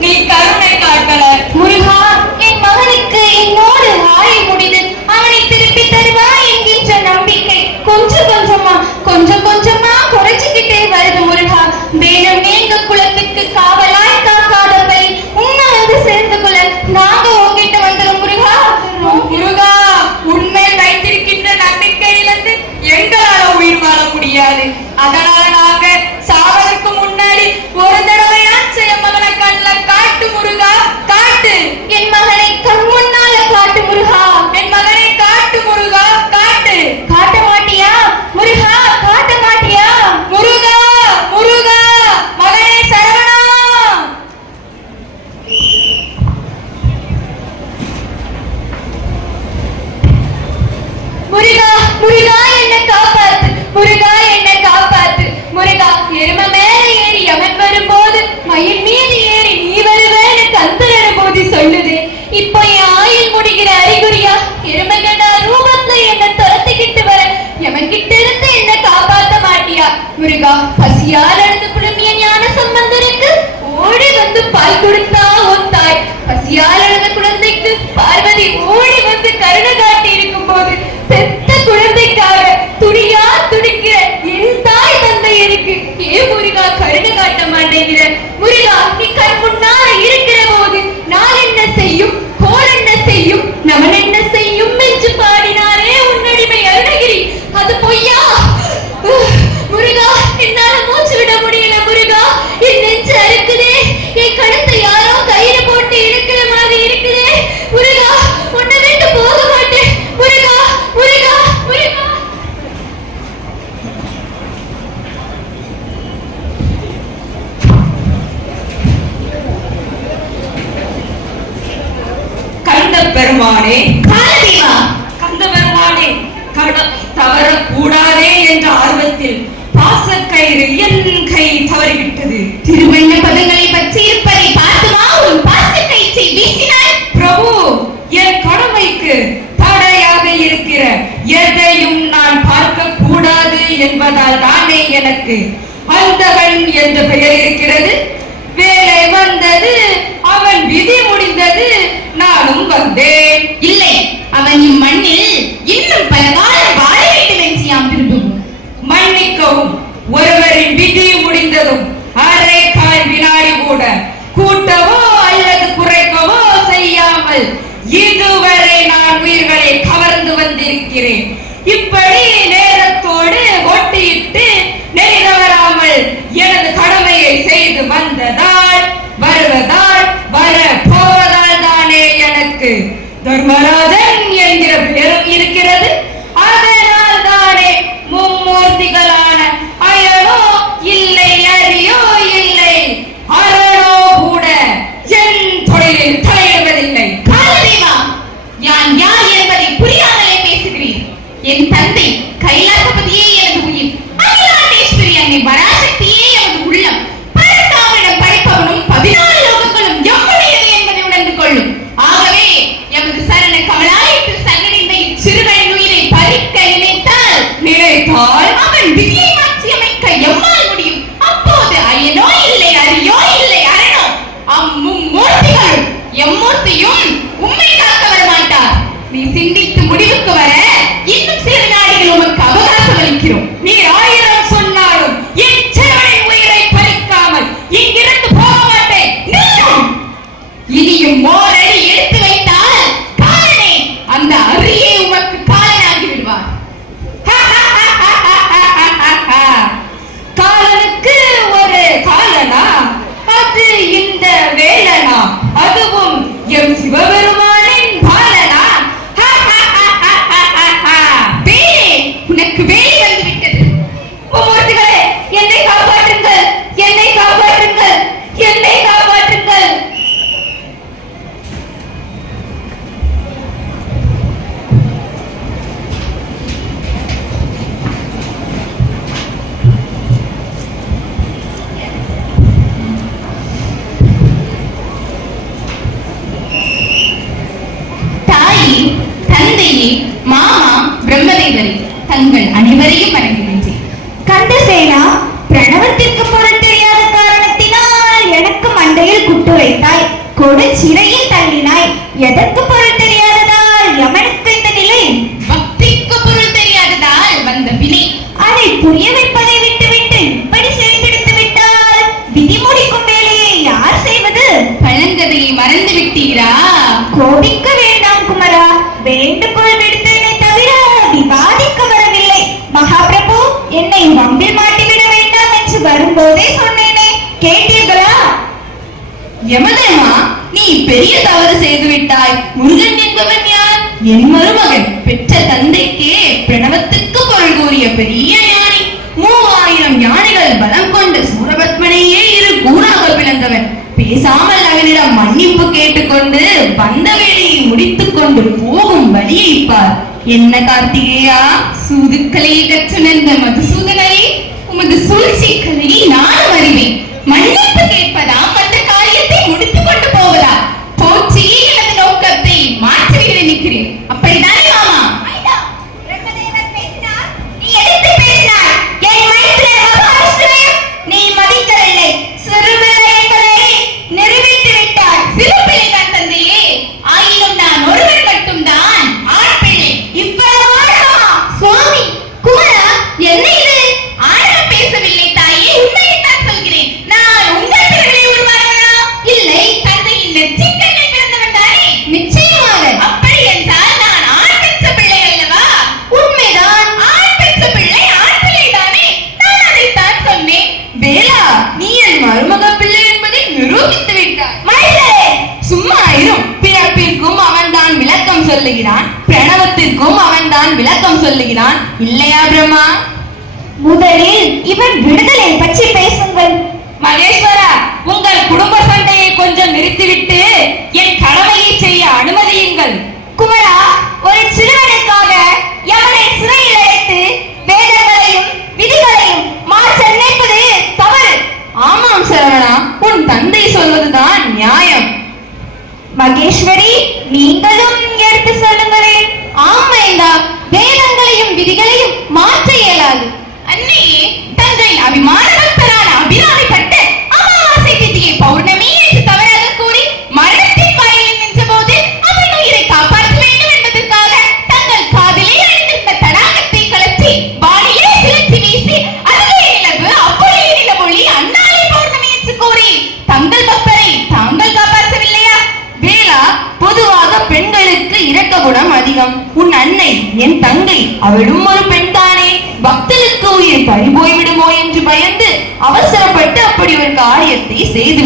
நீ கருணை காட்டல. முருகா என் மகனுக்கு என்னோடு வாய் கொடுத்த கயிறு என் கை தவறிவிட்டது. திருமண பற்றி இருப்பதை பார்த்துமா உன் பாசத்தை வீசினாய். பிரபு என் கடமைக்கு தடையாக இருக்கிற எதையும் நான் பார்க்க கூடாது என்பதால் தானே எனக்கு அந்தவன் என்ற பெயர் இருக்கிறது. வேலை வந்தது அவன் விதி முடிந்தது நானும் வந்தேன். வரும்போதே சொன்னேனே. கேட்டீர்களா? யமதேமா நீ பெரிய தவறு செய்து விட்டாய் முருகன் என்பவன் யார்? என் மருமகன். பெற்ற தந்தைக்கே பிரணவத்துக்கு பொருள் கூறிய பெரிய ஞானி. மூவாயிரம் ஞானிகள் பலம் கொண்டு சூரபத்மனையே இரு கூறாக பிளந்தவன். பேசாமல் அவனிடம் மன்னிப்பு கேட்டுக்கொண்டு வந்த வேலையை முடித்துக் கொண்டு போகும் வழியை பார். என்ன கார்த்திகேயா? சூதுக்களை கற்று நின்ற மதுசூதனையே உமது சூழ்ச்சி கலையை நானும் அறிவேன் மன்னிப்பு கேட்க பிறந்தவன் தானே நிச்சயமாக. அப்படி என்றால் நான் ஆண் பெற்ற பிள்ளை அல்லவா? உண்மைதான். ஆண் பெற்ற பிள்ளை ஆண் பிள்ளை தானே. நான் அதைத்தான் சொன்னேன். வேலா நீ என் மருமக பிள்ளை என்பதை நிரூபித்து விட்டாய். மைதிலே, சும்மா இரும் பிறப்பிற்கும் அவன்தான் விளக்கம் சொல்லுகிறான். பிரணவத்திற்கும் அவன்தான் விளக்கம் சொல்லுகிறான். இல்லையா பிரம்மா? முதலில் இவன் விடுதலை பற்றி பேசுங்கள். மகேஸ்வரா உங்கள் குடும்ப சண்டையை கொஞ்சம் நிறுத்திவிட்டு என் கடமையை செய்ய அனுமதியுங்கள் குமரா ஒரு சிறுவனுக்காக எவனை சிறையில் அடைத்து வேதங்களையும் விதிகளையும் மாற்ற நினைப்பது தவறு. ஆமாம் சரவணா உன் தந்தை சொல்வதுதான் நியாயம். மகேஸ்வரி நீங்களும் எடுத்து சொல்லுங்களேன். ஆமைந்தா வேதங்களையும் விதிகளையும் மாற்ற இயலாது. அன்னையே தந்தை அபிமான காரியத்தை செய்து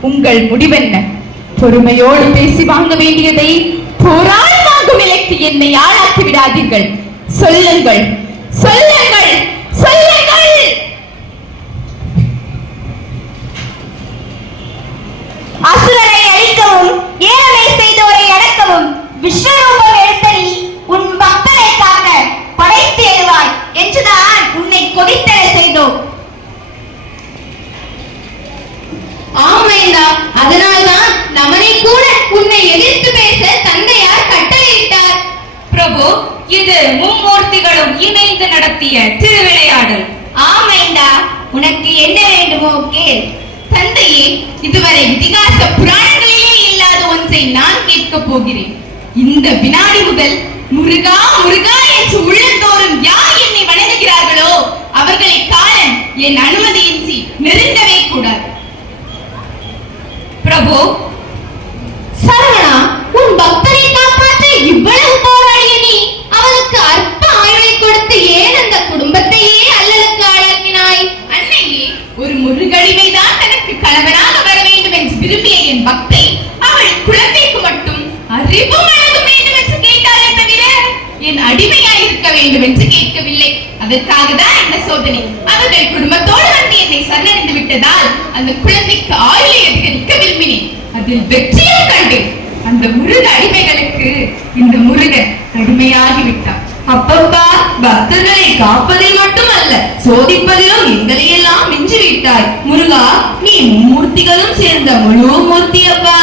உங்கள் முடிவென்ன? பொறுமையோடு பேசி வாங்க வேண்டியதை போரால் வாங்கும் நிலைக்கு என்னை ஆளாக்கி விடாதீர்கள். சொல்லுங்கள். சொல்லுங்கள். சொல்லுங்கள். அசுரனை அழிக்கவும் ஏழனை செய்தோரை அடக்கவும் விஸ்வரூபம் எடுத்த நீ உன் பக்தனை காக்க படைத்து எழுவாய் என்றுதான் உன்னை கொதித்தர செய்தோம். அதனால்தான் நம்மனை கூட உன்னை எதிர்த்து பேச தந்தையார் கட்டளையிட்டார். பிரபு இது மும்மூர்த்திகளும் இணைந்து நடத்திய திருவிளையாடல். ஆமைண்டா உனக்கு என்ன வேண்டுமோ கேள். தந்தையே இதுவரை இதிகாச புராணங்களிலே இல்லாத ஒன்றை நான் கேட்கப் போகிறேன். இந்த வினாடி முதல் முருகா முருகா என்று உள்ளந்தோறும் யார் என்னை வணங்குகிறார்களோ அவர்களை காலன் என் அனுமதியின்றி நெருங்கவே கூடாது. பிரபு சரவணா உன் பக்தரை காப்பாற்ற இவ்வளவு போராடிய நீ அவனுக்கு அற்ப ஆயுளை கொடுத்து ஏன் அந்த குடும்பத்தையே அல்லலுக்கு ஆளாக்கினாய்? அன்னையே ஒரு முருகடிமைதான் தனக்கு கணவனாக வர வேண்டும் என்று விரும்பிய என் பக்தை அவள் குழந்தைக்கு மட்டும் அறிவும் அழகும் வேண்டும் என்று கேட்டாரே தவிர என் அடிமையாயிருக்க வேண்டும் என்று கேட்கவில்லை. அதற்காக தான் இந்த சோதனை? அவர்கள் குடும்பத்தோடு வந்து என்னை சரணடைந்து விட்டதால் அந்த குழந்தைக்கு ஆயுளை அதிகரிக்க விரும்பினேன். அதில் வெற்றியை கண்டேன். அந்த முருக அடிமைகளுக்கு இந்த முருகன் அடிமையாகி விட்டார் அப்பப்பா பக்தர்களை காப்பதில் மட்டுமல்ல சோதிப்பதிலும் எங்களை எல்லாம் மிஞ்சி விட்டாய் முருகா நீ மூர்த்திகளும் சேர்ந்த முழு மூர்த்தியப்பா